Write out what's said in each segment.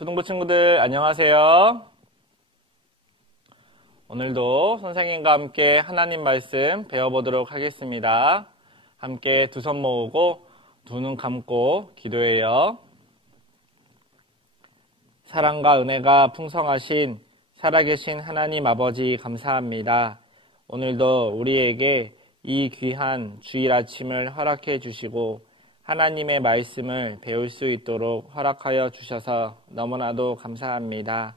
초등부 친구들 안녕하세요. 오늘도 선생님과 함께 하나님 말씀 배워보도록 하겠습니다. 함께 두 손 모으고 두 눈 감고 기도해요. 사랑과 은혜가 풍성하신 살아계신 하나님 아버지 감사합니다. 오늘도 우리에게 이 귀한 주일 아침을 허락해 주시고 하나님의 말씀을 배울 수 있도록 허락하여 주셔서 너무나도 감사합니다.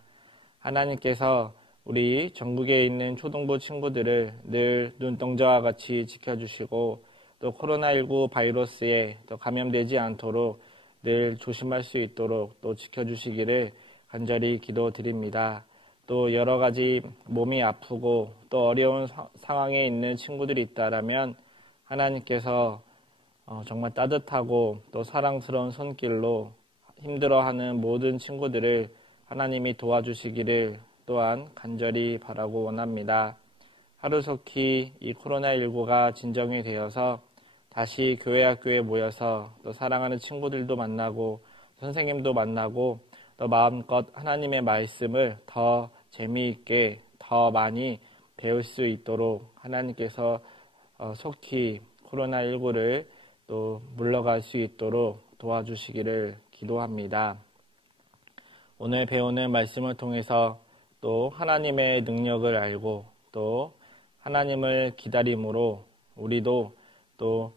하나님께서 우리 전국에 있는 초등부 친구들을 늘 눈동자와 같이 지켜주시고 또 코로나19 바이러스에 또 감염되지 않도록 늘 조심할 수 있도록 또 지켜주시기를 간절히 기도드립니다. 또 여러 가지 몸이 아프고 또 어려운 상황에 있는 친구들이 있다라면 하나님께서 정말 따뜻하고 또 사랑스러운 손길로 힘들어하는 모든 친구들을 하나님이 도와주시기를 또한 간절히 바라고 원합니다. 하루속히 이 코로나19가 진정이 되어서 다시 교회 학교에 모여서 또 사랑하는 친구들도 만나고 선생님도 만나고 또 마음껏 하나님의 말씀을 더 재미있게 더 많이 배울 수 있도록 하나님께서 속히 코로나19를 또 물러갈 수 있도록 도와주시기를 기도합니다. 오늘 배우는 말씀을 통해서 또 하나님의 능력을 알고 또 하나님을 기다림으로 우리도 또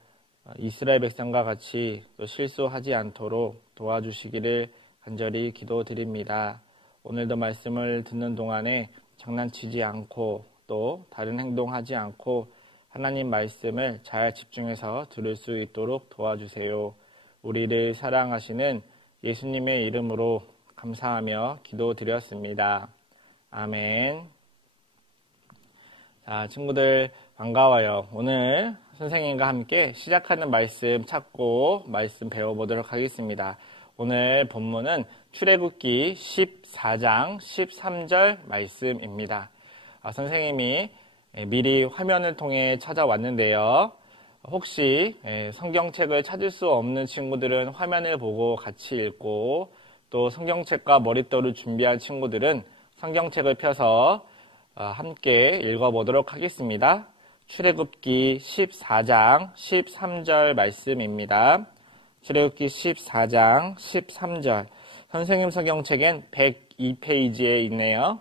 이스라엘 백성과 같이 또 실수하지 않도록 도와주시기를 간절히 기도드립니다. 오늘도 말씀을 듣는 동안에 장난치지 않고 또 다른 행동하지 않고 하나님 말씀을 잘 집중해서 들을 수 있도록 도와주세요. 우리를 사랑하시는 예수님의 이름으로 감사하며 기도드렸습니다. 아멘. 자, 친구들 반가워요. 오늘 선생님과 함께 시작하는 말씀 찾고 말씀 배워보도록 하겠습니다. 오늘 본문은 출애굽기 14장 13절 말씀입니다. 선생님이 미리 화면을 통해 찾아왔는데요. 혹시 성경책을 찾을 수 없는 친구들은 화면을 보고 같이 읽고 또 성경책과 머릿돌을 준비한 친구들은 성경책을 펴서 함께 읽어보도록 하겠습니다. 출애굽기 14장 13절 말씀입니다. 출애굽기 14장 13절 선생님 성경책엔 102페이지에 있네요.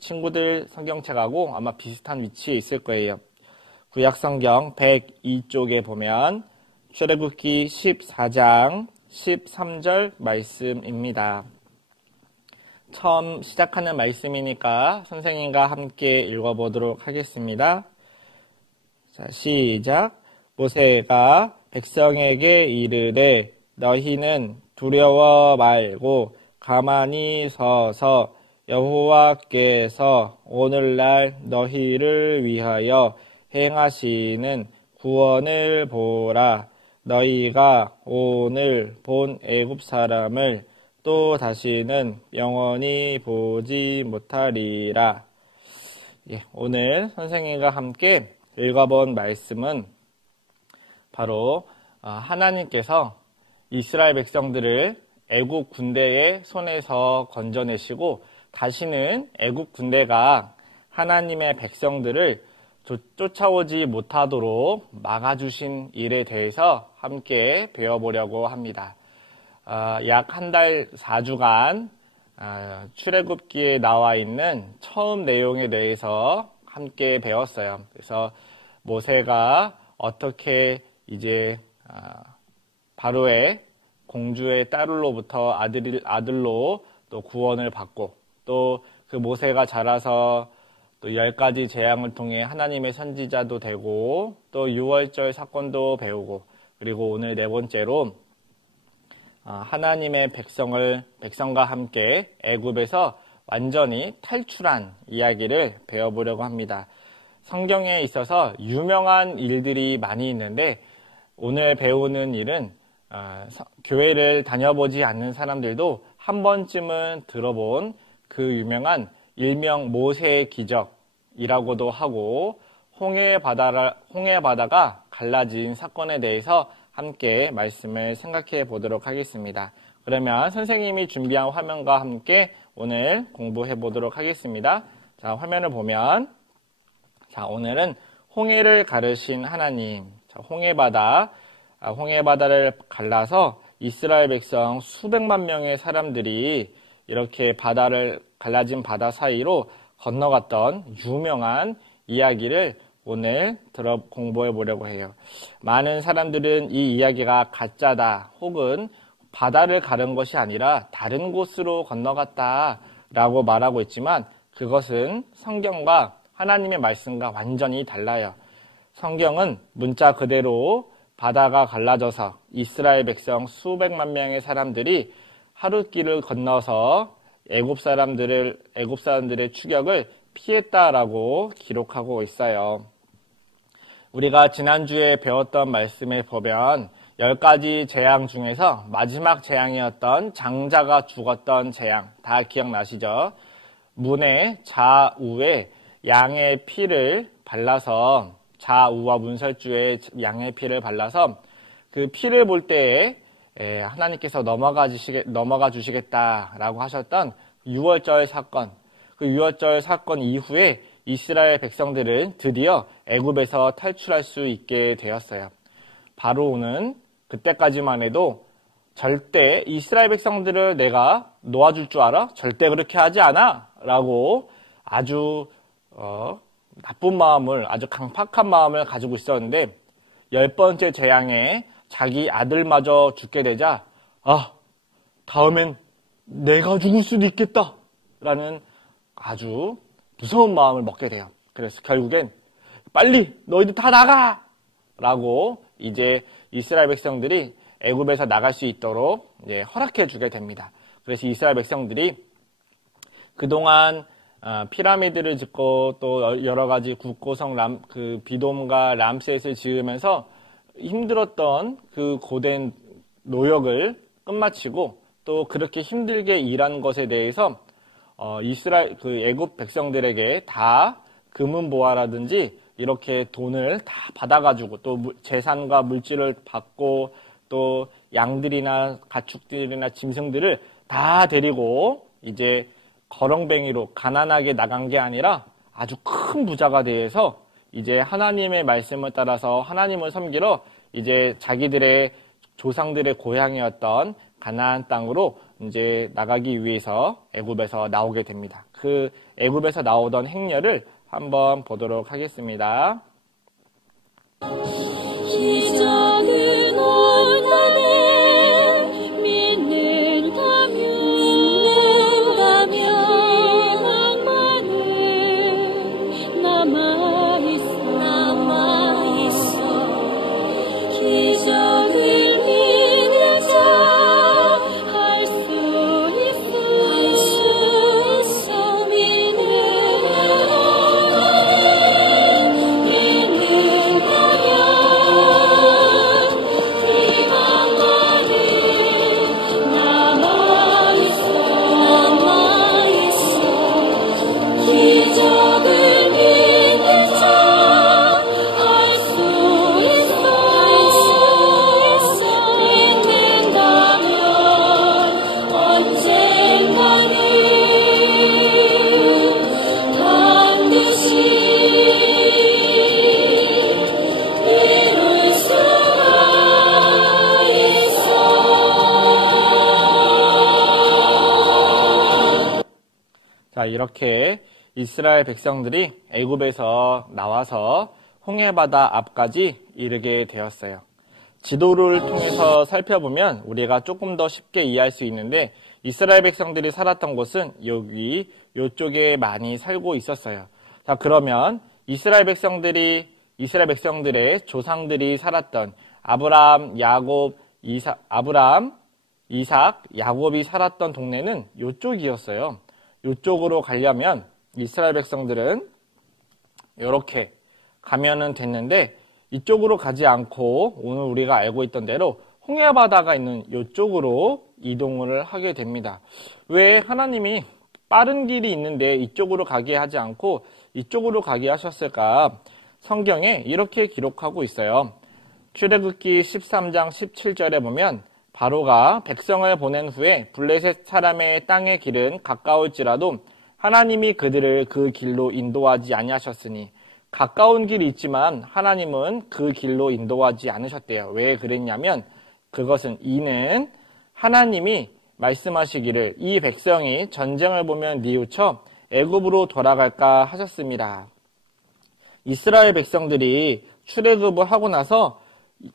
친구들 성경책하고 아마 비슷한 위치에 있을 거예요. 구약성경 102쪽에 보면 출애굽기 14장 13절 말씀입니다. 처음 시작하는 말씀이니까 선생님과 함께 읽어보도록 하겠습니다. 자, 시작. 모세가 백성에게 이르되 너희는 두려워 말고 가만히 서서 여호와께서 오늘날 너희를 위하여 행하시는 구원을 보라. 너희가 오늘 본 애굽 사람을 또 다시는 영원히 보지 못하리라. 오늘 선생님과 함께 읽어본 말씀은 바로 하나님께서 이스라엘 백성들을 애국 군대의 손에서 건져내시고 다시는 애국 군대가 하나님의 백성들을 쫓아오지 못하도록 막아주신 일에 대해서 함께 배워보려고 합니다. 약 한 달 4주간 출애굽기에 나와 있는 처음 내용에 대해서 함께 배웠어요. 그래서 모세가 어떻게 이제 바로의 공주의 딸로부터 아들로 또 구원을 받고 또 그 모세가 자라서 또 10가지 재앙을 통해 하나님의 선지자도 되고 또 유월절 사건도 배우고 그리고 오늘 네 번째로 하나님의 백성과 함께 애굽에서 완전히 탈출한 이야기를 배워보려고 합니다. 성경에 있어서 유명한 일들이 많이 있는데 오늘 배우는 일은 교회를 다녀보지 않는 사람들도 한 번쯤은 들어본 그 유명한 일명 모세의 기적이라고도 하고 홍해 바다가 갈라진 사건에 대해서 함께 말씀을 생각해 보도록 하겠습니다. 그러면 선생님이 준비한 화면과 함께 오늘 공부해 보도록 하겠습니다. 자, 화면을 보면, 자, 오늘은 홍해를 가르신 하나님, 자, 홍해바다를 갈라서 이스라엘 백성 수백만 명의 사람들이 이렇게 갈라진 바다 사이로 건너갔던 유명한 이야기를 오늘 공부해 보려고 해요. 많은 사람들은 이 이야기가 가짜다, 혹은 바다를 가른 것이 아니라 다른 곳으로 건너갔다 라고 말하고 있지만, 그것은 성경과 하나님의 말씀과 완전히 달라요. 성경은 문자 그대로 바다가 갈라져서 이스라엘 백성 수백만 명의 사람들이 하룻길을 건너서 애굽 사람들의 추격을 피했다라고 기록하고 있어요. 우리가 지난주에 배웠던 말씀에 보면 10가지 재앙 중에서 마지막 재앙이었던 장자가 죽었던 재앙, 다 기억나시죠? 문의 좌우에 양의 피를 발라서, 좌우와 문설주에 양의 피를 발라서 그 피를 볼 때에 하나님께서 넘어가 주시겠다라고 하셨던 유월절 사건, 그 유월절 사건 이후에 이스라엘 백성들은 드디어 애굽에서 탈출할 수 있게 되었어요. 바로는 그때까지만 해도 절대 이스라엘 백성들을 내가 놓아줄 줄 알아? 절대 그렇게 하지 않아! 라고 아주 나쁜 마음을, 아주 강팍한 마음을 가지고 있었는데, 10번째 재앙에 자기 아들마저 죽게 되자, 다음엔 내가 죽을 수도 있겠다 라는 아주 무서운 마음을 먹게 돼요. 그래서 결국엔 빨리 너희들 다 나가! 라고 이제 이스라엘 백성들이 애굽에서 나갈 수 있도록 허락해 주게 됩니다. 그래서 이스라엘 백성들이 그동안 피라미드를 짓고 또 여러 가지 국고성 비돔과 람셋을 지으면서 힘들었던 그 고된 노역을 끝마치고, 또 그렇게 힘들게 일한 것에 대해서 애굽 백성들에게 다 금은보화라든지 이렇게 돈을 다 받아가지고, 또 재산과 물질을 받고, 또 양들이나 가축들이나 짐승들을 다 데리고 이제 거렁뱅이로 가난하게 나간 게 아니라 아주 큰 부자가 되어서 이제 하나님의 말씀을 따라서 하나님을 섬기러 이제 자기들의 조상들의 고향이었던 가나안 땅으로 이제 나가기 위해서 애굽에서 나오게 됩니다. 그 애굽에서 나오던 행렬을 한번 보도록 하겠습니다. 시작은 올가네 믿는다면 낭만은 남아있어 기적을 믿으자 할 수 있어 자, 이렇게 이스라엘 백성들이 애굽에서 나와서 홍해바다 앞까지 이르게 되었어요. 지도를 통해서 살펴보면 우리가 조금 더 쉽게 이해할 수 있는데, 이스라엘 백성들이 살았던 곳은 요쪽에 많이 살고 있었어요. 자, 그러면 이스라엘 백성들의 조상들이 살았던 아브람, 이삭, 야곱이 살았던 동네는 요쪽이었어요. 요쪽으로 가려면 이스라엘 백성들은 이렇게 가면은 됐는데, 이쪽으로 가지 않고 오늘 우리가 알고 있던 대로 홍해바다가 있는 이쪽으로 이동을 하게 됩니다. 왜 하나님이 빠른 길이 있는데 이쪽으로 가게 하지 않고 이쪽으로 가게 하셨을까? 성경에 이렇게 기록하고 있어요. 출애굽기 13장 17절에 보면 바로가 백성을 보낸 후에 블레셋 사람의 땅의 길은 가까울지라도 하나님이 그들을 그 길로 인도하지 아니하셨으니, 가까운 길이 있지만 하나님은 그 길로 인도하지 않으셨대요. 왜 그랬냐면 그것은 이는 하나님이 말씀하시기를 이 백성이 전쟁을 보면 뉘우쳐 애굽으로 돌아갈까 하셨습니다. 이스라엘 백성들이 출애굽을 하고 나서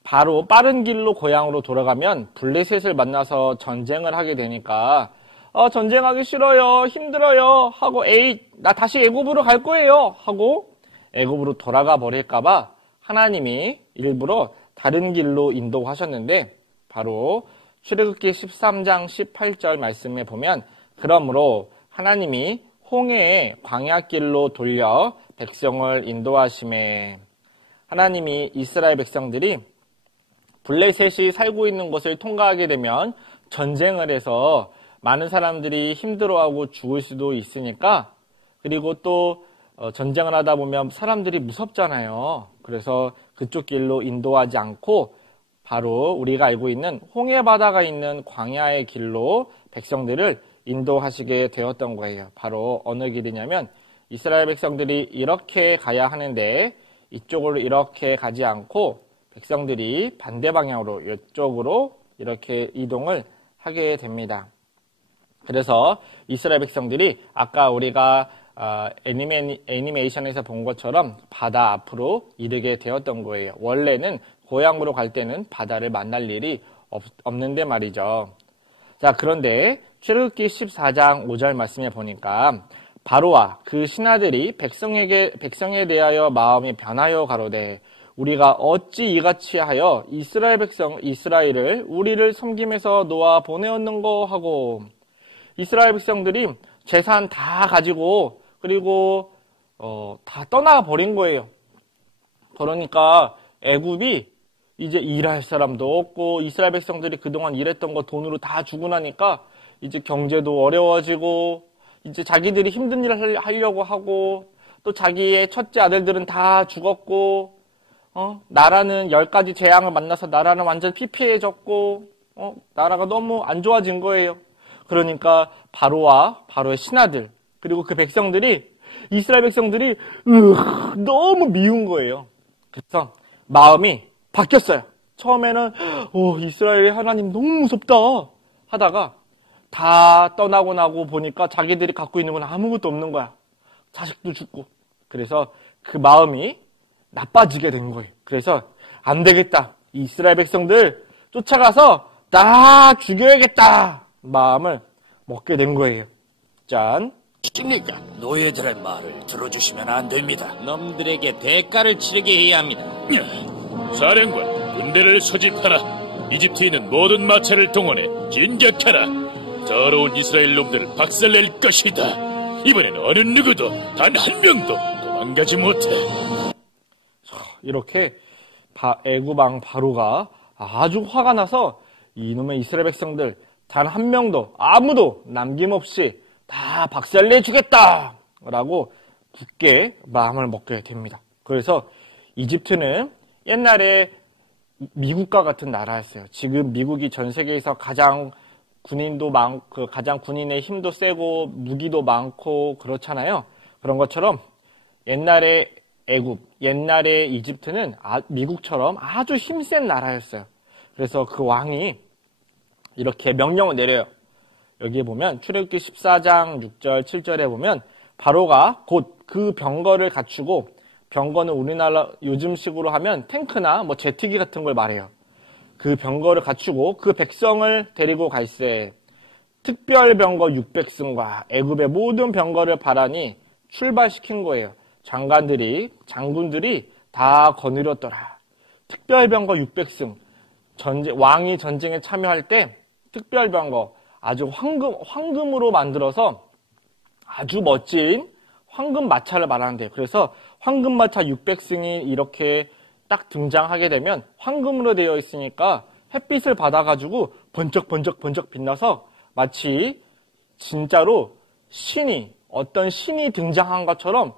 바로 빠른 길로 고향으로 돌아가면 블레셋을 만나서 전쟁을 하게 되니까 전쟁하기 싫어요, 힘들어요 하고 에이 나 다시 애굽으로 갈 거예요 하고 애굽으로 돌아가 버릴까봐 하나님이 일부러 다른 길로 인도하셨는데, 바로 출애굽기 13장 18절 말씀에 보면 그러므로 하나님이 홍해의 광야길로 돌려 백성을 인도하심에, 하나님이 이스라엘 백성들이 블레셋이 살고 있는 곳을 통과하게 되면 전쟁을 해서 많은 사람들이 힘들어하고 죽을 수도 있으니까, 그리고 또 전쟁을 하다 보면 사람들이 무섭잖아요. 그래서 그쪽 길로 인도하지 않고 바로 우리가 알고 있는 홍해 바다가 있는 광야의 길로 백성들을 인도하시게 되었던 거예요. 바로 어느 길이냐면 이스라엘 백성들이 이렇게 가야 하는데 이쪽으로 이렇게 가지 않고 백성들이 반대 방향으로 이쪽으로 이렇게 이동을 하게 됩니다. 그래서 이스라엘 백성들이 아까 우리가 애니메이션에서 본 것처럼 바다 앞으로 이르게 되었던 거예요. 원래는 고향으로 갈 때는 바다를 만날 일이 없는데 말이죠. 자, 그런데 출애굽기 14장 5절 말씀에 보니까 바로와 그 신하들이 백성에 대하여 마음이 변하여 가로되 우리가 어찌 이같이 하여 이스라엘을 우리를 섬김에서 놓아 보내었는고 하고, 이스라엘 백성들이 재산 다 가지고 그리고 다 떠나버린 거예요. 그러니까 애굽이 이제 일할 사람도 없고 이스라엘 백성들이 그동안 일했던 거 돈으로 다 주고 나니까 이제 경제도 어려워지고 이제 자기들이 힘든 일을 하려고 하고 또 자기의 첫째 아들들은 다 죽었고 나라는 10가지 재앙을 만나서 나라는 완전 피폐해졌고 나라가 너무 안 좋아진 거예요. 그러니까 바로와 바로의 신하들 그리고 그 백성들이 이스라엘 백성들이 너무 미운 거예요. 그래서 마음이 바뀌었어요. 처음에는 이스라엘의 하나님 너무 무섭다 하다가 다 떠나고 나고 보니까 자기들이 갖고 있는 건 아무것도 없는 거야. 자식도 죽고. 그래서 그 마음이 나빠지게 된 거예요. 그래서 안 되겠다. 이스라엘 백성들 쫓아가서 다 죽여야겠다. 마음을 먹게 된 거예요. 짠. 십니까? 노예들의 말을 들어주시면 안 됩니다. 놈들에게 대가를 치르게 해야 합니다. 사령관, 군대를 소집하라. 이집트에 있는 모든 마차를 동원해 진격하라. 더러운 이스라엘 놈들을 박살낼 것이다. 이번엔 어느 누구도 단 한 명도 도망가지 못해. 이렇게 애굽 왕 바로가 아주 화가 나서 이놈의 이스라엘 백성들 단 한 명도 아무도 남김없이 다 박살내주겠다 라고 굳게 마음을 먹게 됩니다. 그래서 이집트는 옛날에 미국과 같은 나라였어요. 지금 미국이 전 세계에서 가장 군인도 많고 가장 군인의 힘도 세고 무기도 많고 그렇잖아요. 그런 것처럼 옛날에 애굽, 옛날에 이집트는 미국처럼 아주 힘센 나라였어요. 그래서 그 왕이 이렇게 명령을 내려요. 여기에 보면 출애굽기 14장 6절 7절에 보면 바로가 곧 그 병거를 갖추고, 병거는 우리나라 요즘식으로 하면 탱크나 뭐 제트기 같은 걸 말해요. 그 병거를 갖추고 그 백성을 데리고 갈새 특별 병거 600승과 애굽의 모든 병거를 바라니 출발시킨 거예요. 장군들이 다 거느렸더라. 특별 병거 600승. 왕이 전쟁에 참여할 때 특별 병거 아주 황금으로 만들어서 아주 멋진 황금 마차를 말하는데요. 그래서 황금 마차 600승이 이렇게 딱 등장하게 되면 황금으로 되어 있으니까 햇빛을 받아가지고 번쩍번쩍 빛나서 마치 진짜로 어떤 신이 등장한 것처럼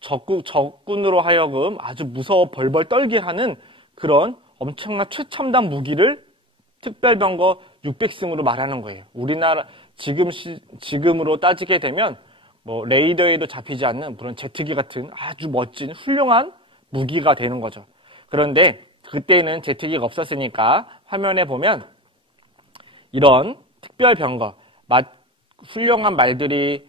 적군으로 하여금 아주 무서워 벌벌 떨게 하는 그런 엄청난 최첨단 무기를 특별병거 600승으로 말하는 거예요. 우리나라 지금으로 따지게 되면 뭐 레이더에도 잡히지 않는 그런 제트기 같은 아주 멋진 훌륭한 무기가 되는 거죠. 그런데 그때는 제트기가 없었으니까 화면에 보면 이런 특별 병거, 훌륭한 말들이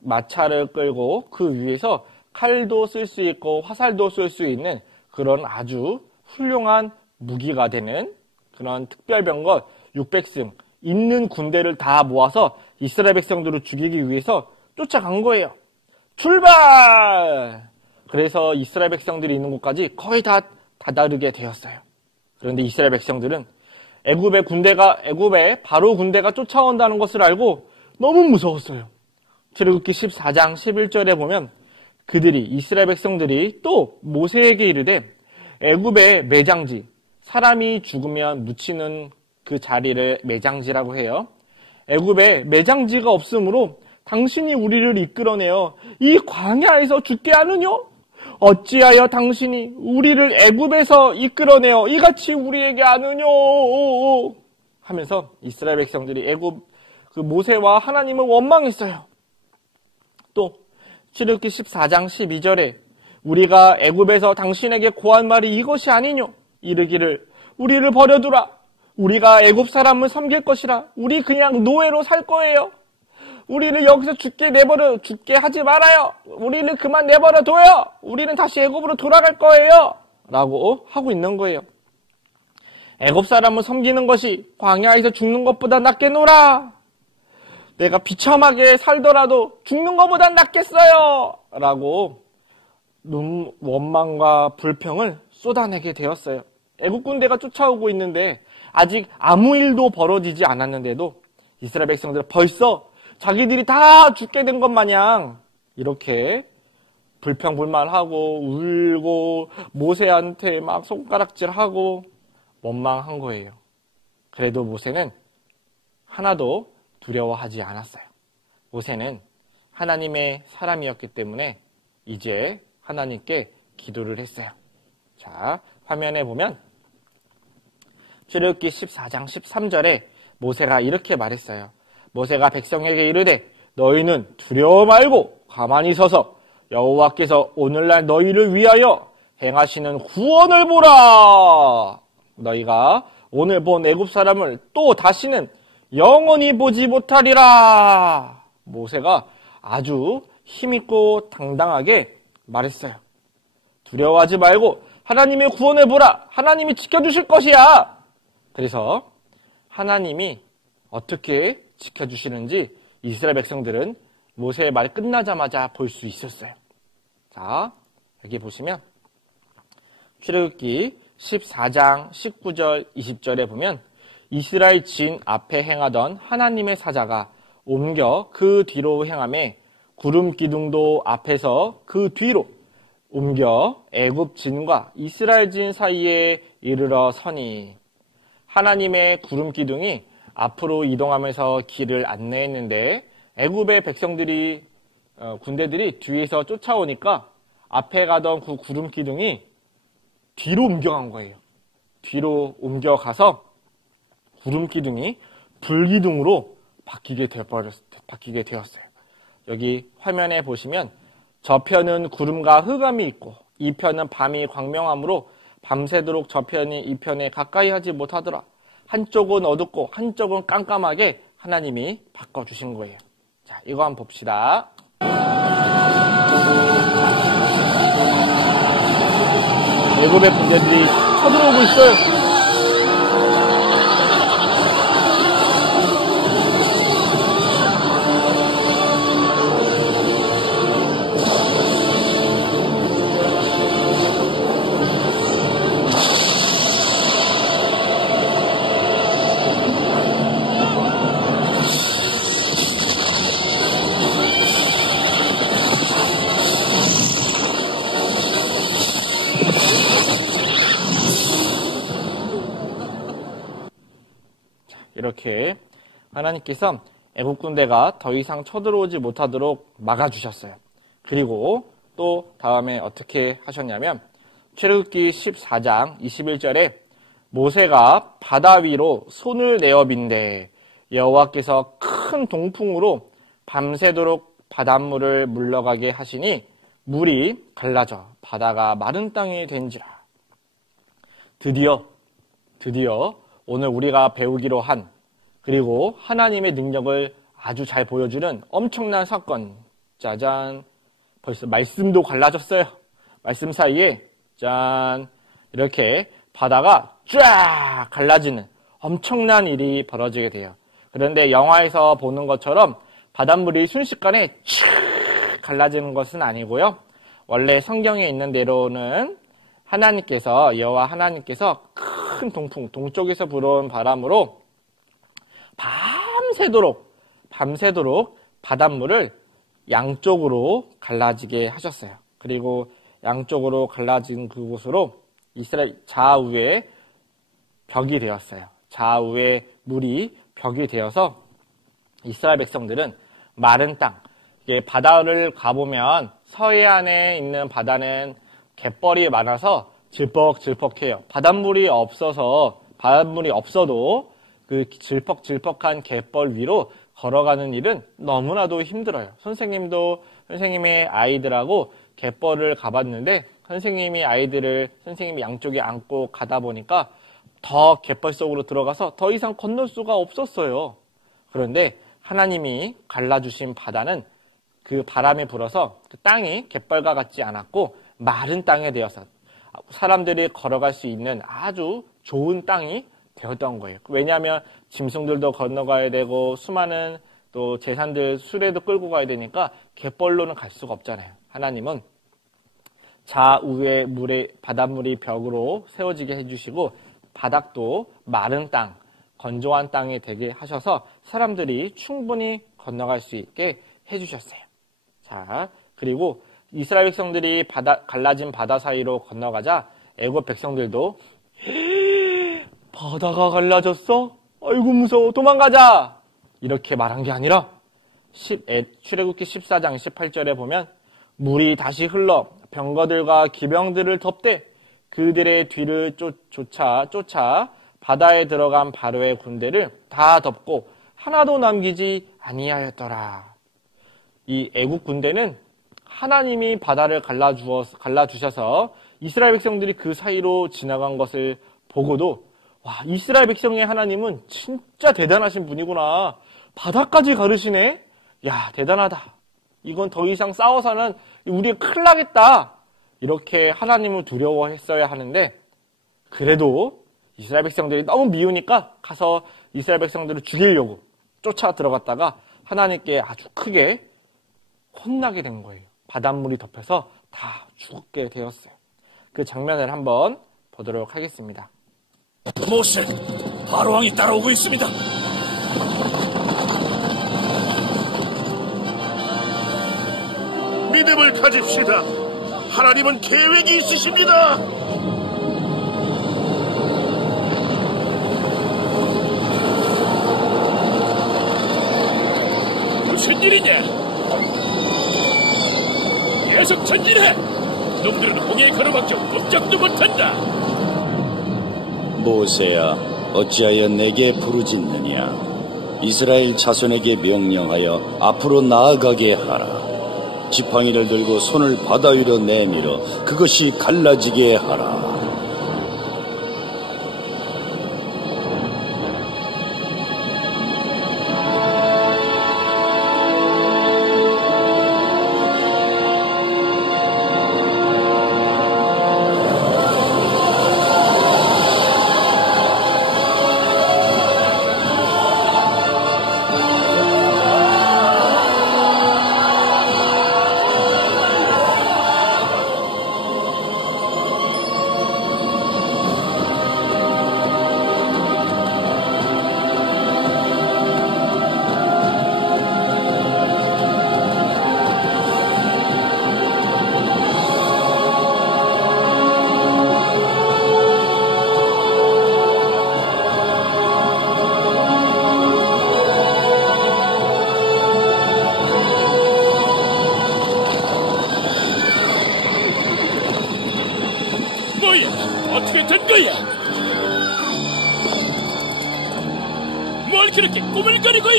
마차를 끌고 그 위에서 칼도 쓸 수 있고 화살도 쏠 수 있는 그런 아주 훌륭한 무기가 되는 그런 특별 병거 600승 있는 군대를 다 모아서 이스라엘 백성들을 죽이기 위해서 쫓아간 거예요. 출발! 그래서 이스라엘 백성들이 있는 곳까지 거의 다 다다르게 되었어요. 그런데 이스라엘 백성들은 애굽의 바로 군대가 쫓아온다는 것을 알고 너무 무서웠어요. 출애굽기 14장 11절에 보면 그들이 이스라엘 백성들이 또 모세에게 이르되 애굽의 매장지, 사람이 죽으면 묻히는 그 자리를 매장지라고 해요. 애굽에 매장지가 없으므로 당신이 우리를 이끌어내어 이 광야에서 죽게 하느뇨? 어찌하여 당신이 우리를 애굽에서 이끌어내어 이같이 우리에게 하느뇨? 하면서 이스라엘 백성들이 애굽 그 모세와 하나님을 원망했어요. 또 출애굽기 14장 12절에 우리가 애굽에서 당신에게 고한 말이 이것이 아니뇨? 이르기를 우리를 버려두라. 우리가 애굽 사람을 섬길 것이라. 우리 그냥 노예로 살 거예요. 우리를 여기서 죽게 하지 말아요. 우리를 그만 내버려 둬요. 우리는 다시 애굽으로 돌아갈 거예요. 라고 하고 있는 거예요. 애굽 사람을 섬기는 것이 광야에서 죽는 것보다 낫겠노라. 내가 비참하게 살더라도 죽는 것보다 낫겠어요. 라고 원망과 불평을 쏟아내게 되었어요. 애국 군대가 쫓아오고 있는데 아직 아무 일도 벌어지지 않았는데도 이스라엘 백성들은 벌써 자기들이 다 죽게 된 것 마냥 이렇게 불평불만하고 울고 모세한테 막 손가락질하고 원망한 거예요. 그래도 모세는 하나도 두려워하지 않았어요. 모세는 하나님의 사람이었기 때문에 이제 하나님께 기도를 했어요. 자, 화면에 보면 출애굽기 14장 13절에 모세가 이렇게 말했어요. 모세가 백성에게 이르되 너희는 두려워 말고 가만히 서서 여호와께서 오늘날 너희를 위하여 행하시는 구원을 보라. 너희가 오늘 본 애굽 사람을 또 다시는 영원히 보지 못하리라. 모세가 아주 힘있고 당당하게 말했어요. 두려워하지 말고 하나님의 구원을 보라. 하나님이 지켜주실 것이야. 그래서 하나님이 어떻게 지켜주시는지 이스라엘 백성들은 모세의 말 끝나자마자 볼 수 있었어요. 자, 여기 보시면 출애굽기 14장 19절 20절에 보면 이스라엘 진 앞에 행하던 하나님의 사자가 옮겨 그 뒤로 행하매 구름 기둥도 앞에서 그 뒤로 옮겨 애굽 진과 이스라엘 진 사이에 이르러 서니. 하나님의 구름 기둥이 앞으로 이동하면서 길을 안내했는데 애굽의 백성들이 군대들이 뒤에서 쫓아오니까 앞에 가던 그 구름 기둥이 뒤로 옮겨간 거예요. 뒤로 옮겨가서 구름 기둥이 불 기둥으로 바뀌게 되었어요. 여기 화면에 보시면 저편은 구름과 흑암이 있고 이 편은 밤이 광명하므로 밤새도록 저편이 이 편에 가까이 하지 못하더라. 한쪽은 어둡고 한쪽은 깜깜하게 하나님이 바꿔주신 거예요. 자, 이거 한번 봅시다. 애굽의 군대들이 쳐들어오고 있어요. 이렇게 하나님께서 애국 군대가 더 이상 쳐들어오지 못하도록 막아주셨어요. 그리고 또 다음에 어떻게 하셨냐면 출애굽기 14장 21절에 모세가 바다 위로 손을 내어 빈대 여호와께서 큰 동풍으로 밤새도록 바닷물을 물러가게 하시니 물이 갈라져 바다가 마른 땅이 된지라. 드디어 오늘 우리가 배우기로 한, 그리고 하나님의 능력을 아주 잘 보여주는 엄청난 사건. 짜잔. 벌써 말씀도 갈라졌어요. 말씀 사이에 짠, 이렇게 바다가 쫙 갈라지는 엄청난 일이 벌어지게 돼요. 그런데 영화에서 보는 것처럼 바닷물이 순식간에 쫙 갈라지는 것은 아니고요. 원래 성경에 있는 대로는 여호와 하나님께서 큰 동풍, 동쪽에서 불어온 바람으로 밤새도록 바닷물을 양쪽으로 갈라지게 하셨어요. 그리고 양쪽으로 갈라진 그곳으로 이스라엘 좌우에 벽이 되었어요. 좌우에 물이 벽이 되어서 이스라엘 백성들은 마른 땅, 이게 바다를 가보면 서해안에 있는 바다는 갯벌이 많아서 질퍽질퍽해요. 바닷물이 없어도 그 질퍽질퍽한 갯벌 위로 걸어가는 일은 너무나도 힘들어요. 선생님의 아이들하고 갯벌을 가봤는데 선생님이 양쪽에 안고 가다 보니까 더 갯벌 속으로 들어가서 더 이상 건널 수가 없었어요. 그런데 하나님이 갈라주신 바다는 그 바람이 불어서 그 땅이 갯벌과 같지 않았고 마른 땅에 되어서 사람들이 걸어갈 수 있는 아주 좋은 땅이 되었던 거예요. 왜냐하면 짐승들도 건너가야 되고 수많은 또 재산들 수레도 끌고 가야 되니까 갯벌로는 갈 수가 없잖아요. 하나님은 좌우에 바닷물이 벽으로 세워지게 해주시고 바닥도 마른 땅, 건조한 땅이 되게 하셔서 사람들이 충분히 건너갈 수 있게 해주셨어요. 자, 그리고 이스라엘 백성들이 갈라진 바다 사이로 건너가자 애굽 백성들도 바다가 갈라졌어? 아이고 무서워, 도망가자! 이렇게 말한 게 아니라 출애굽기 14장 18절에 보면 물이 다시 흘러 병거들과 기병들을 덮되 그들의 뒤를 쫓아 바다에 들어간 바로의 군대를 다 덮고 하나도 남기지 아니하였더라. 이 애국 군대는 하나님이 바다를 갈라주셔서 이스라엘 백성들이 그 사이로 지나간 것을 보고도 와, 이스라엘 백성의 하나님은 진짜 대단하신 분이구나. 바다까지 가르시네? 야, 대단하다. 이건 더 이상 싸워서는 우리가 큰일 나겠다. 이렇게 하나님을 두려워했어야 하는데 그래도 이스라엘 백성들이 너무 미우니까 가서 이스라엘 백성들을 죽이려고 쫓아 들어갔다가 하나님께 아주 크게 혼나게 된 거예요. 바닷물이 덮여서 다 죽게 되었어요. 그 장면을 한번 보도록 하겠습니다. 모세, 바로왕이 따라오고 있습니다. 믿음을 가집시다. 하나님은 계획이 있으십니다. 무슨 일이냐? 계속 전진해. 놈들은 홍해에 걸어박혀 꼼짝도 못한다. 모세야, 어찌하여 내게 부르짖느냐? 이스라엘 자손에게 명령하여 앞으로 나아가게 하라. 지팡이를 들고 손을 바다 위로 내밀어 그것이 갈라지게 하라.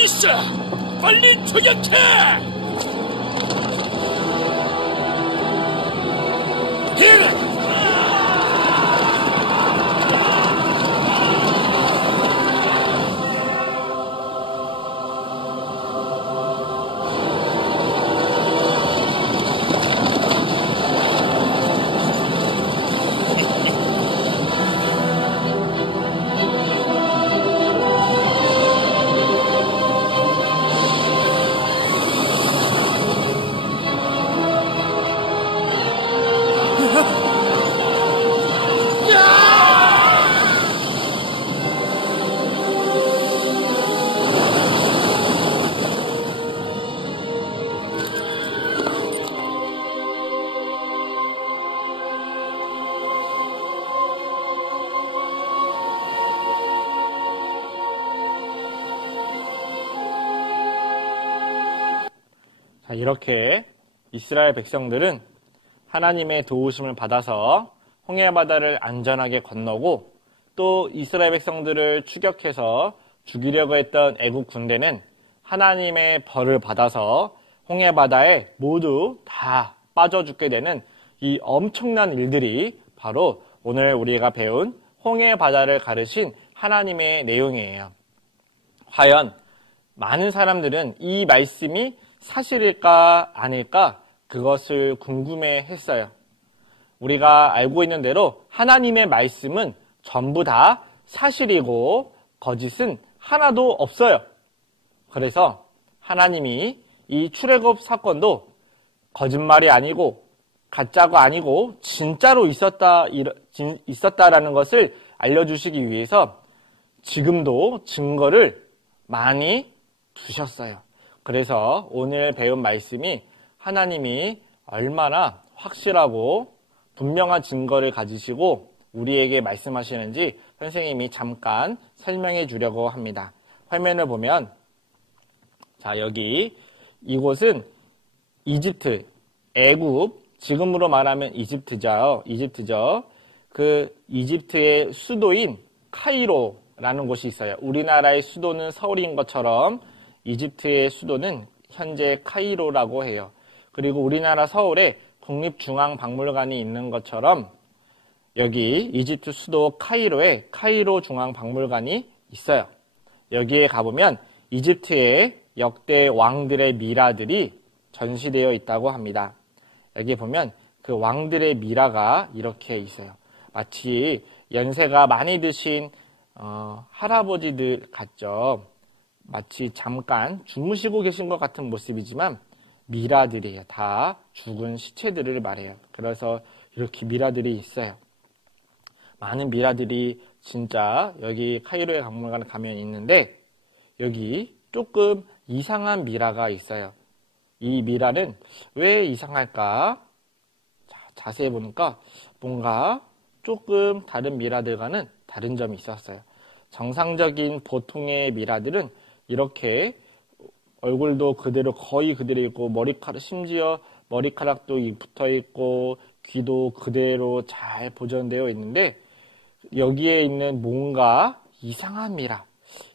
있어! 빨리 추격해! 힐! 자, 이렇게 이스라엘 백성들은 하나님의 도우심을 받아서 홍해바다를 안전하게 건너고 또 이스라엘 백성들을 추격해서 죽이려고 했던 애국 군대는 하나님의 벌을 받아서 홍해바다에 모두 다 빠져 죽게 되는 이 엄청난 일들이 바로 오늘 우리가 배운 홍해바다를 가르친 하나님의 내용이에요. 과연 많은 사람들은 이 말씀이 사실일까 아닐까 그것을 궁금해했어요. 우리가 알고 있는 대로 하나님의 말씀은 전부 다 사실이고 거짓은 하나도 없어요. 그래서 하나님이 이 출애굽 사건도 거짓말이 아니고 가짜가 아니고 진짜로 있었다라는 것을 알려주시기 위해서 지금도 증거를 많이 두셨어요. 그래서 오늘 배운 말씀이 하나님이 얼마나 확실하고 분명한 증거를 가지시고 우리에게 말씀하시는지 선생님이 잠깐 설명해 주려고 합니다. 화면을 보면 자 여기 이곳은 이집트, 애굽, 지금으로 말하면 이집트죠. 그 이집트의 수도인 카이로라는 곳이 있어요. 우리나라의 수도는 서울인 것처럼 이집트의 수도는 현재 카이로라고 해요. 그리고 우리나라 서울에 국립중앙박물관이 있는 것처럼 여기 이집트 수도 카이로에 카이로 중앙박물관이 있어요. 여기에 가보면 이집트의 역대 왕들의 미라들이 전시되어 있다고 합니다. 여기 보면 그 왕들의 미라가 이렇게 있어요. 마치 연세가 많이 드신 할아버지들 같죠. 마치 잠깐 주무시고 계신 것 같은 모습이지만 미라들이에요. 다 죽은 시체들을 말해요. 그래서 이렇게 미라들이 있어요. 많은 미라들이 진짜 여기 카이로의 박물관에 가면 있는데 여기 조금 이상한 미라가 있어요. 이 미라는 왜 이상할까? 자세히 보니까 뭔가 조금 다른 미라들과는 다른 점이 있었어요. 정상적인 보통의 미라들은 이렇게 얼굴도 그대로 거의 그대로 있고 심지어 머리카락도 붙어 있고 귀도 그대로 잘 보존되어 있는데 여기에 있는 뭔가 이상한 미라.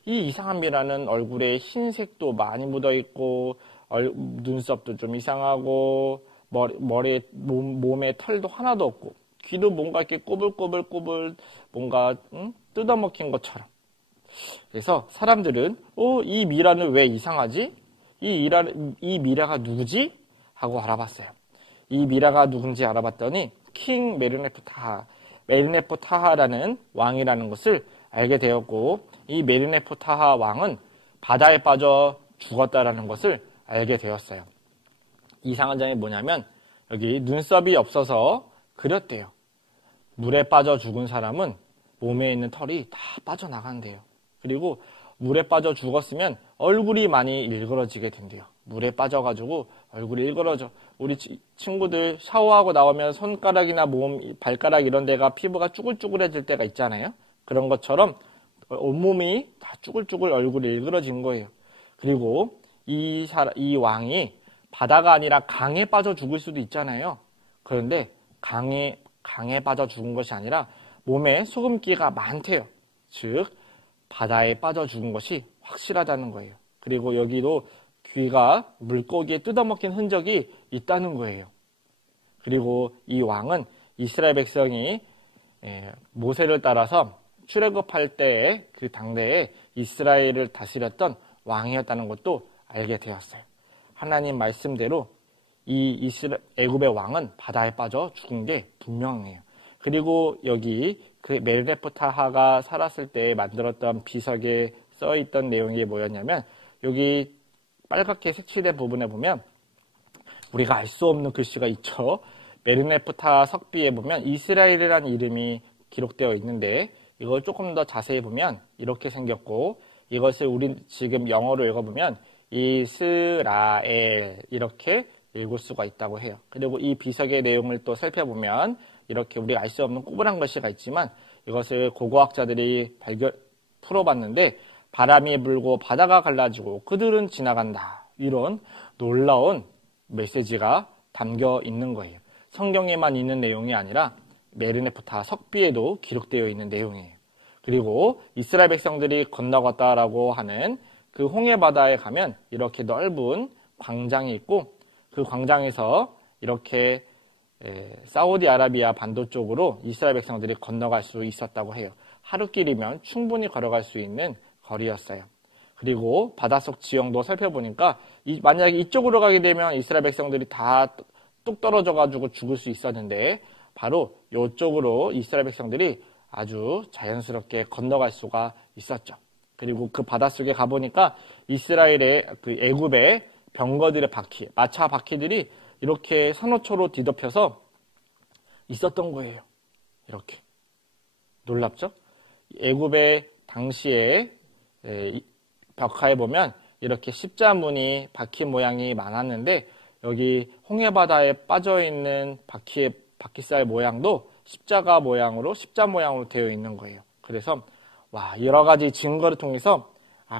이 이상한 미라는 얼굴에 흰색도 많이 묻어 있고 눈썹도 좀 이상하고 몸에 털도 하나도 없고 귀도 뭔가 이렇게 꼬불꼬불 뭔가 뜯어먹힌 것처럼. 그래서 사람들은 이 미라는 왜 이상하지? 이 미라가 누구지? 하고 알아봤어요. 이 미라가 누군지 알아봤더니 킹 메르네포 타하라는 왕이라는 것을 알게 되었고 이 메르네포 타하 왕은 바다에 빠져 죽었다라는 것을 알게 되었어요. 이상한 점이 뭐냐면 여기 눈썹이 없어서 그렸대요. 물에 빠져 죽은 사람은 몸에 있는 털이 다 빠져나간대요. 그리고 물에 빠져 죽었으면 얼굴이 많이 일그러지게 된대요. 물에 빠져가지고 얼굴이 일그러져. 우리 친구들 샤워하고 나오면 손가락이나 발가락 이런 데가 피부가 쭈글쭈글해질 때가 있잖아요. 그런 것처럼 온몸이 다 쭈글쭈글 얼굴이 일그러진 거예요. 그리고 이 왕이 바다가 아니라 강에 빠져 죽을 수도 있잖아요. 그런데 강에 빠져 죽은 것이 아니라 몸에 소금기가 많대요. 즉 바다에 빠져 죽은 것이 확실하다는 거예요. 그리고 여기도 귀가 물고기에 뜯어먹힌 흔적이 있다는 거예요. 그리고 이 왕은 이스라엘 백성이 모세를 따라서 출애굽할 때에 그 당대에 이스라엘을 다스렸던 왕이었다는 것도 알게 되었어요. 하나님 말씀대로 이 애굽의 왕은 바다에 빠져 죽은 게 분명해요. 그리고 여기 그 멜레포타하가 살았을 때 만들었던 비석에 써있던 내용이 뭐였냐면 여기 빨갛게 색칠된 부분에 보면 우리가 알 수 없는 글씨가 있죠. 멜레포타 석비에 보면 이스라엘이라는 이름이 기록되어 있는데 이걸 조금 더 자세히 보면 이렇게 생겼고 이것을 우리 지금 영어로 읽어보면 이스라엘 이렇게 읽을 수가 있다고 해요. 그리고 이 비석의 내용을 또 살펴보면 이렇게 우리가 알 수 없는 꾸불한 글씨가 있지만 이것을 고고학자들이 풀어봤는데 바람이 불고 바다가 갈라지고 그들은 지나간다. 이런 놀라운 메시지가 담겨 있는 거예요. 성경에만 있는 내용이 아니라 메르네포타 석비에도 기록되어 있는 내용이에요. 그리고 이스라엘 백성들이 건너갔다라고 하는 그 홍해바다에 가면 이렇게 넓은 광장이 있고 그 광장에서 이렇게 사우디아라비아 반도 쪽으로 이스라엘 백성들이 건너갈 수 있었다고 해요. 하루길이면 충분히 걸어갈 수 있는 거리였어요. 그리고 바닷속 지형도 살펴보니까 만약에 이쪽으로 가게 되면 이스라엘 백성들이 다 뚝 떨어져가지고 죽을 수 있었는데 바로 이쪽으로 이스라엘 백성들이 아주 자연스럽게 건너갈 수가 있었죠. 그리고 그 바닷속에 가보니까 이스라엘의 그 애굽의 병거들의 바퀴, 마차 바퀴들이 이렇게 산호초로 뒤덮여서 있었던 거예요. 이렇게. 놀랍죠? 애굽의 당시에 벽화에 보면 이렇게 십자무늬 바퀴 모양이 많았는데 여기 홍해바다에 빠져있는 바퀴살 모양도 십자 모양으로 되어 있는 거예요. 그래서 여러 가지 증거를 통해서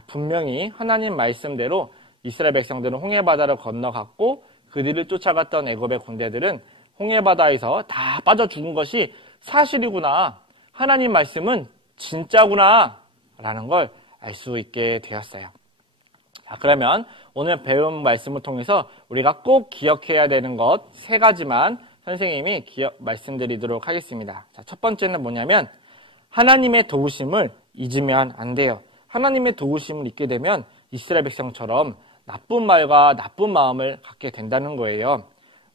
분명히 하나님 말씀대로 이스라엘 백성들은 홍해바다를 건너갔고 그들을 쫓아갔던 애굽의 군대들은 홍해바다에서 다 빠져 죽은 것이 사실이구나. 하나님 말씀은 진짜구나. 라는 걸 알 수 있게 되었어요. 자, 그러면 오늘 배운 말씀을 통해서 우리가 꼭 기억해야 되는 것 3가지만 선생님이 말씀드리도록 하겠습니다. 자, 첫 번째는 뭐냐면 하나님의 도우심을 잊으면 안 돼요. 하나님의 도우심을 잊게 되면 이스라엘 백성처럼 나쁜 말과 나쁜 마음을 갖게 된다는 거예요.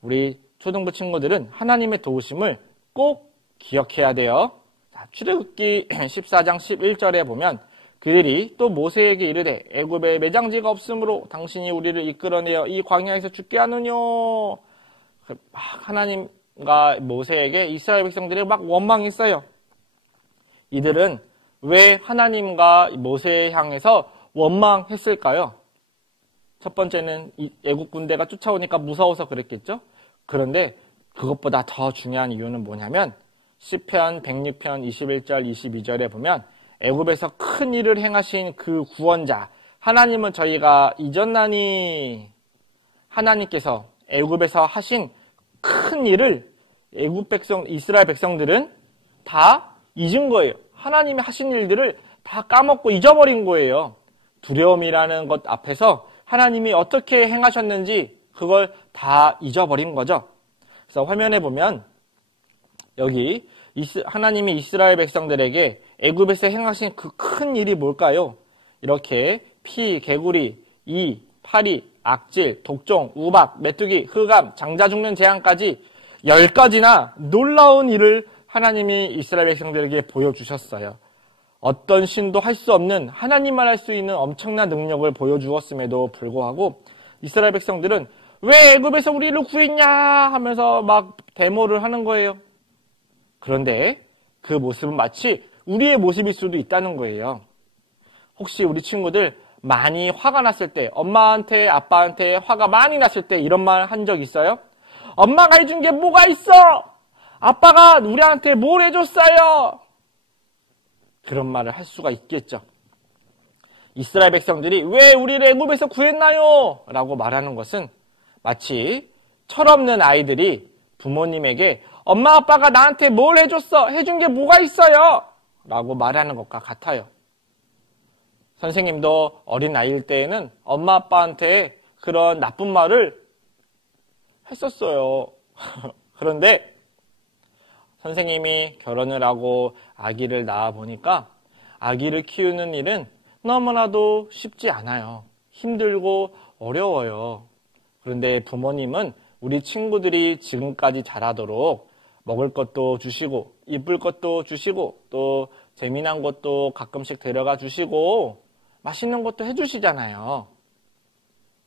우리 초등부 친구들은 하나님의 도우심을 꼭 기억해야 돼요. 자, 출애굽기 14장 11절에 보면 그들이 또 모세에게 이르되 애굽에 매장지가 없으므로 당신이 우리를 이끌어내어 이 광야에서 죽게 하느뇨. 하나님과 모세에게 이스라엘 백성들이 막 원망했어요. 이들은 왜 하나님과 모세에 향해서 원망했을까요? 첫 번째는 애국 군대가 쫓아오니까 무서워서 그랬겠죠? 그런데 그것보다 더 중요한 이유는 뭐냐면 시편 106편 21절 22절에 보면 애굽에서 큰 일을 행하신 그 구원자 하나님은 저희가 잊었나니 하나님께서 애굽에서 하신 큰 일을 애굽 백성 이스라엘 백성들은 다 잊은 거예요. 하나님이 하신 일들을 다 까먹고 잊어버린 거예요. 두려움이라는 것 앞에서 하나님이 어떻게 행하셨는지 그걸 다 잊어버린 거죠. 그래서 화면에 보면 여기 하나님이 이스라엘 백성들에게 애굽에서 행하신 그 큰 일이 뭘까요? 이렇게 피, 개구리, 이, 파리, 악질, 독종, 우박, 메뚜기, 흑암, 장자 죽는 재앙까지 10가지나 놀라운 일을 하나님이 이스라엘 백성들에게 보여주셨어요. 어떤 신도 할 수 없는 하나님만 할 수 있는 엄청난 능력을 보여주었음에도 불구하고 이스라엘 백성들은 왜 애굽에서 우리를 구했냐 하면서 막 데모를 하는 거예요. 그런데 그 모습은 마치 우리의 모습일 수도 있다는 거예요. 혹시 우리 친구들 많이 화가 났을 때, 엄마한테 아빠한테 화가 많이 났을 때 이런 말 한 적 있어요? 엄마가 해준 게 뭐가 있어? 아빠가 우리한테 뭘 해줬어요? 그런 말을 할 수가 있겠죠. 이스라엘 백성들이 왜 우리를 애굽에서 구했나요? 라고 말하는 것은 마치 철없는 아이들이 부모님에게 엄마 아빠가 나한테 뭘 해줬어? 해준 게 뭐가 있어요? 라고 말하는 것과 같아요. 선생님도 어린 나이일 때에는 엄마 아빠한테 그런 나쁜 말을 했었어요. 그런데 선생님이 결혼을 하고 아기를 낳아 보니까 아기를 키우는 일은 너무나도 쉽지 않아요. 힘들고 어려워요. 그런데 부모님은 우리 친구들이 지금까지 자라도록 먹을 것도 주시고 이쁠 것도 주시고 또 재미난 것도 가끔씩 데려가 주시고 맛있는 것도 해주시잖아요.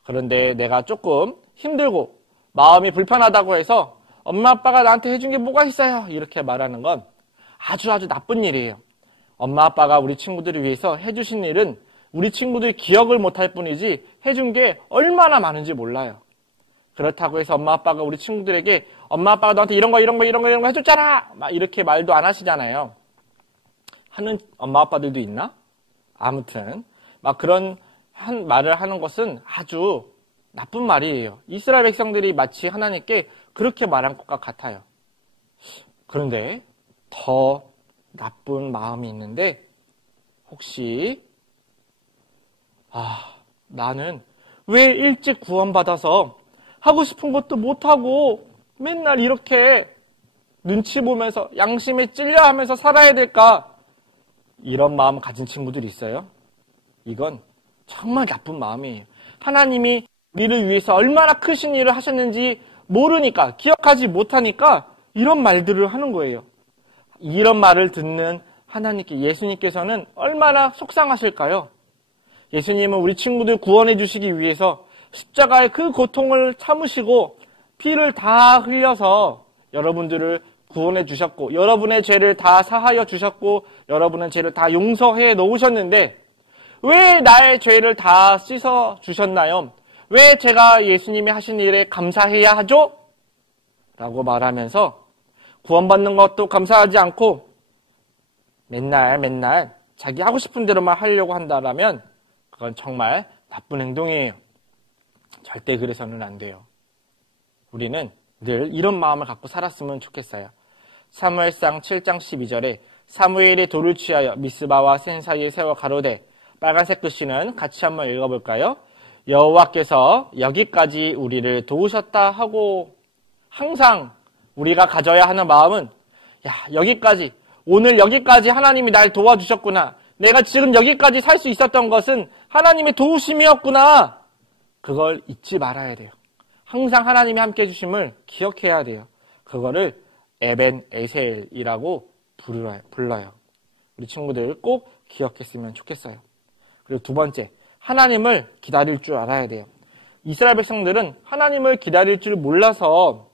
그런데 내가 조금 힘들고 마음이 불편하다고 해서 엄마 아빠가 나한테 해준 게 뭐가 있어요? 이렇게 말하는 건 아주 나쁜 일이에요. 엄마 아빠가 우리 친구들을 위해서 해주신 일은 우리 친구들이 기억을 못할 뿐이지 해준 게 얼마나 많은지 몰라요. 그렇다고 해서 엄마 아빠가 우리 친구들에게 엄마 아빠가 너한테 이런 거 해줬잖아! 막 이렇게 말도 안 하시잖아요. 하는 엄마 아빠들도 있나? 아무튼 막 그런 말을 하는 것은 아주 나쁜 말이에요. 이스라엘 백성들이 마치 하나님께 그렇게 말한 것과 같아요. 그런데 더 나쁜 마음이 있는데 혹시 나는 왜 일찍 구원받아서 하고 싶은 것도 못하고 맨날 이렇게 눈치 보면서 양심에 찔려하면서 살아야 될까? 이런 마음 가진 친구들이 있어요. 이건 정말 나쁜 마음이에요. 하나님이 우리를 위해서 얼마나 크신 일을 하셨는지 모르니까, 기억하지 못하니까 이런 말들을 하는 거예요. 이런 말을 듣는 하나님께, 예수님께서는 얼마나 속상하실까요? 예수님은 우리 친구들 구원해 주시기 위해서 십자가의 그 고통을 참으시고 피를 다 흘려서 여러분들을 구원해 주셨고 여러분의 죄를 다 사하여 주셨고 여러분의 죄를 다 용서해 놓으셨는데 왜 나의 죄를 다 씻어 주셨나요? 왜 제가 예수님이 하신 일에 감사해야 하죠? 라고 말하면서 구원받는 것도 감사하지 않고 맨날 자기 하고 싶은 대로만 하려고 한다라면 그건 정말 나쁜 행동이에요. 절대 그래서는 안 돼요. 우리는 늘 이런 마음을 갖고 살았으면 좋겠어요. 사무엘상 7장 12절에 사무엘이 돌을 취하여 미스바와 센 사이에 세워 가로되, 빨간색 글씨는 같이 한번 읽어볼까요? 여호와께서 여기까지 우리를 도우셨다 하고, 항상 우리가 가져야 하는 마음은 여기까지, 오늘 여기까지 하나님이 날 도와주셨구나. 내가 지금 여기까지 살 수 있었던 것은 하나님의 도우심이었구나. 그걸 잊지 말아야 돼요. 항상 하나님이 함께 해주심을 기억해야 돼요. 그거를 에벤 에셀이라고 불러요. 우리 친구들 꼭 기억했으면 좋겠어요. 그리고 두 번째, 하나님을 기다릴 줄 알아야 돼요. 이스라엘 백성들은 하나님을 기다릴 줄 몰라서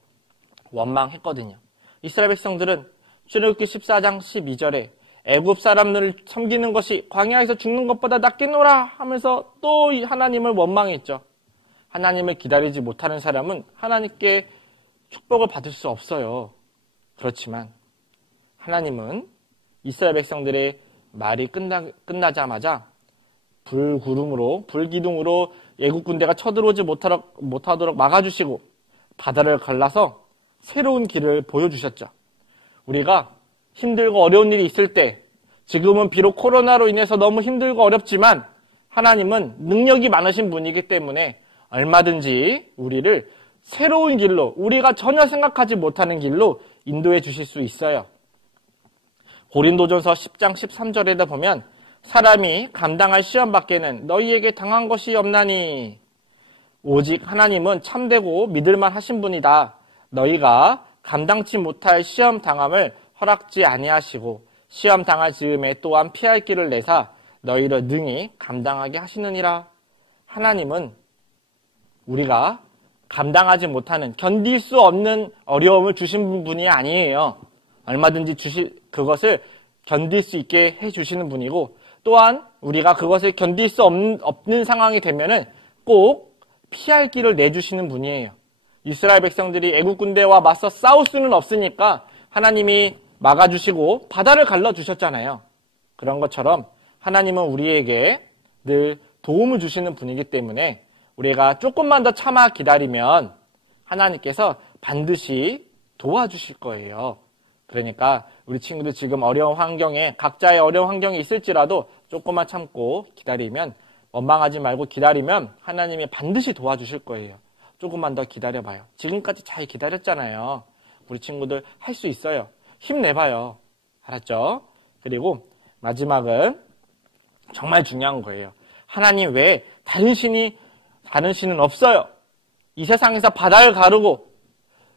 원망했거든요. 이스라엘 백성들은 출애굽기 14장 12절에 애굽 사람들을 섬기는 것이 광야에서 죽는 것보다 낫겠노라 하면서 또 하나님을 원망했죠. 하나님을 기다리지 못하는 사람은 하나님께 축복을 받을 수 없어요. 그렇지만 하나님은 이스라엘 백성들의 말이 끝나자마자 불기둥으로 애국 군대가 쳐들어오지 못하도록 막아주시고 바다를 갈라서 새로운 길을 보여주셨죠. 우리가 힘들고 어려운 일이 있을 때, 지금은 비록 코로나로 인해서 너무 힘들고 어렵지만 하나님은 능력이 많으신 분이기 때문에 얼마든지 우리를 새로운 길로, 우리가 전혀 생각하지 못하는 길로 인도해 주실 수 있어요. 고린도전서 10장 13절에다 보면 사람이 감당할 시험 밖에는 너희에게 당한 것이 없나니 오직 하나님은 참되고 믿을만 하신 분이다. 너희가 감당치 못할 시험 당함을 허락지 아니하시고 시험 당할 즈음에 또한 피할 길을 내사 너희를 능히 감당하게 하시느니라. 하나님은 우리가 감당하지 못하는, 견딜 수 없는 어려움을 주신 분이 아니에요. 얼마든지 그것을 견딜 수 있게 해주시는 분이고, 또한 우리가 그것을 견딜 수 없는 상황이 되면은 꼭 피할 길을 내주시는 분이에요. 이스라엘 백성들이 애국 군대와 맞서 싸울 수는 없으니까 하나님이 막아주시고 바다를 갈라주셨잖아요. 그런 것처럼 하나님은 우리에게 늘 도움을 주시는 분이기 때문에 우리가 조금만 더 참아 기다리면 하나님께서 반드시 도와주실 거예요. 그러니까 우리 친구들 지금 어려운 환경에, 각자의 어려운 환경에 있을지라도 조금만 참고 기다리면, 원망하지 말고 기다리면 하나님이 반드시 도와주실 거예요. 조금만 더 기다려봐요. 지금까지 잘 기다렸잖아요. 우리 친구들 할 수 있어요. 힘내봐요. 알았죠? 그리고 마지막은 정말 중요한 거예요. 하나님 외에 다른 신은 없어요. 이 세상에서 바다를 가르고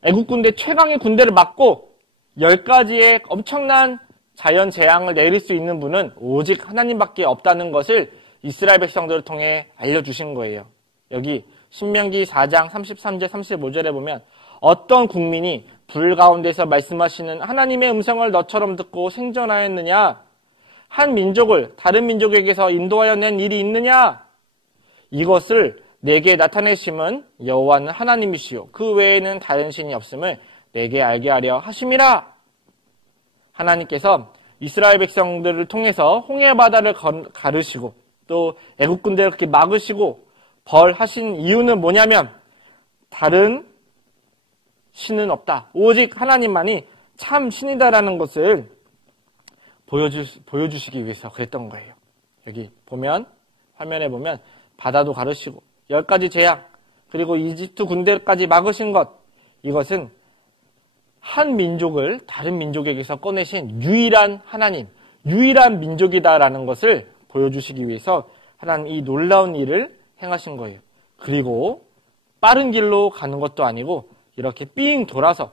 애국 군대 최강의 군대를 막고 10가지의 엄청난 자연 재앙을 내릴 수 있는 분은 오직 하나님밖에 없다는 것을 이스라엘 백성들을 통해 알려주신 거예요. 여기 신명기 4장 33절 35절에 보면 어떤 국민이 불 가운데서 말씀하시는 하나님의 음성을 너처럼 듣고 생존하였느냐? 한 민족을 다른 민족에게서 인도하여 낸 일이 있느냐? 이것을 내게 나타내심은 여호와는 하나님이시요 그 외에는 다른 신이 없음을 내게 알게 하려 하심이라. 하나님께서 이스라엘 백성들을 통해서 홍해 바다를 가르시고 또 애국 군대를 그렇게 막으시고 벌하신 이유는 뭐냐면 다른 신은 없다. 오직 하나님만이 참 신이다라는 것을 보여주시기 위해서 그랬던 거예요. 여기 보면 화면에 보면 바다도 가르시고 10가지 재앙 그리고 이집트 군대까지 막으신 것, 이것은 한 민족을 다른 민족에게서 꺼내신 유일한 하나님, 유일한 민족이다라는 것을 보여주시기 위해서 하나님 이 놀라운 일을 행하신 거예요. 그리고 빠른 길로 가는 것도 아니고 이렇게 삥 돌아서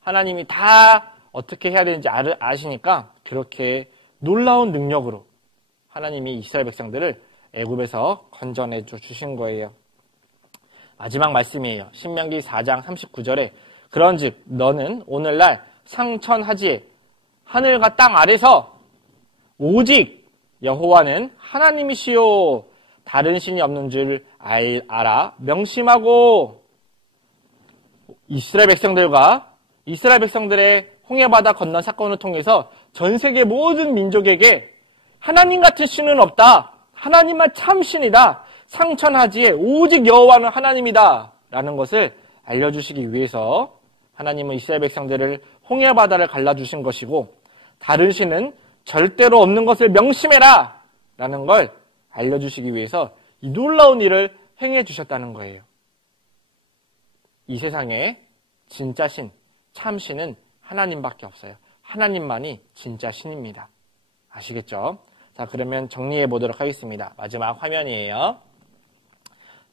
하나님이 다 어떻게 해야 되는지 아시니까 그렇게 놀라운 능력으로 하나님이 이스라엘 백성들을 애굽에서 건져내 주신 거예요. 마지막 말씀이에요. 신명기 4장 39절에 그런즉 너는 오늘날 상천하지에 하늘과 땅 아래서 오직 여호와는 하나님이시요 다른 신이 없는 줄 알아 명심하고. 이스라엘 백성들의 홍해바다 건넌 사건을 통해서 전 세계 모든 민족에게 하나님 같은 신은 없다. 하나님만 참 신이다. 상천하지에 오직 여호와는 하나님이다. 라는 것을 알려주시기 위해서 하나님은 이스라엘 백성들을 홍해바다를 갈라주신 것이고 다른 신은 절대로 없는 것을 명심해라. 라는 걸 알려주시기 위해서 이 놀라운 일을 행해 주셨다는 거예요. 이 세상에 진짜 신, 참 신은 하나님밖에 없어요. 하나님만이 진짜 신입니다. 아시겠죠? 자, 그러면 정리해 보도록 하겠습니다. 마지막 화면이에요.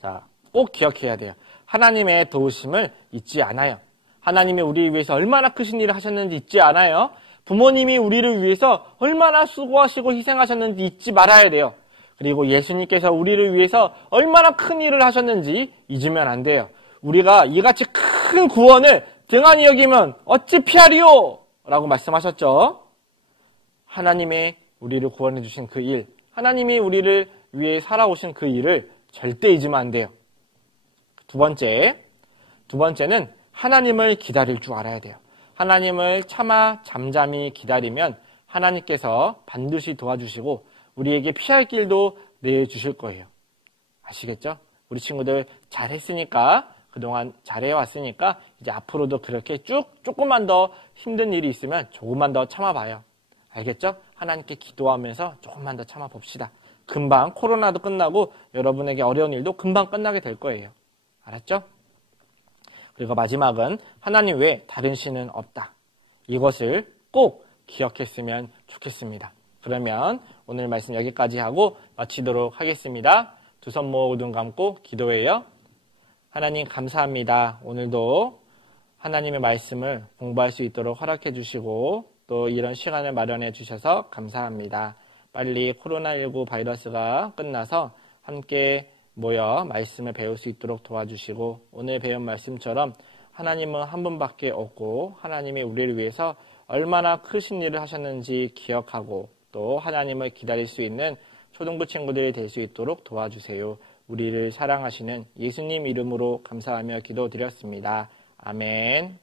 자, 꼭 기억해야 돼요. 하나님의 도우심을 잊지 않아요. 하나님이 우리를 위해서 얼마나 크신 일을 하셨는지 잊지 않아요. 부모님이 우리를 위해서 얼마나 수고하시고 희생하셨는지 잊지 말아야 돼요. 그리고 예수님께서 우리를 위해서 얼마나 큰 일을 하셨는지 잊으면 안 돼요. 우리가 이같이 큰 구원을 등한히 여기면 어찌 피하리요? 라고 말씀하셨죠. 하나님의 우리를 구원해 주신 그 일, 하나님이 우리를 위해 살아오신 그 일을 절대 잊으면 안 돼요. 두 번째는 하나님을 기다릴 줄 알아야 돼요. 하나님을 참아 잠잠히 기다리면 하나님께서 반드시 도와주시고 우리에게 피할 길도 내주실 거예요. 아시겠죠? 우리 친구들 잘했으니까, 그동안 잘해왔으니까 이제 앞으로도 그렇게 조금만 더 힘든 일이 있으면 조금만 더 참아봐요. 알겠죠? 하나님께 기도하면서 조금만 더 참아봅시다. 금방 코로나도 끝나고 여러분에게 어려운 일도 금방 끝나게 될 거예요. 알았죠? 그리고 마지막은 하나님 외에 다른 신은 없다. 이것을 꼭 기억했으면 좋겠습니다. 그러면 오늘 말씀 여기까지 하고 마치도록 하겠습니다. 두 손 모으고 눈 감고 기도해요. 하나님 감사합니다. 오늘도 하나님의 말씀을 공부할 수 있도록 허락해 주시고 또 이런 시간을 마련해 주셔서 감사합니다. 빨리 코로나19 바이러스가 끝나서 함께 모여 말씀을 배울 수 있도록 도와주시고 오늘 배운 말씀처럼 하나님은 한 분밖에 없고 하나님이 우리를 위해서 얼마나 크신 일을 하셨는지 기억하고 또 하나님을 기다릴 수 있는 초등부 친구들이 될 수 있도록 도와주세요. 우리를 사랑하시는 예수님 이름으로 감사하며 기도드렸습니다. 아멘.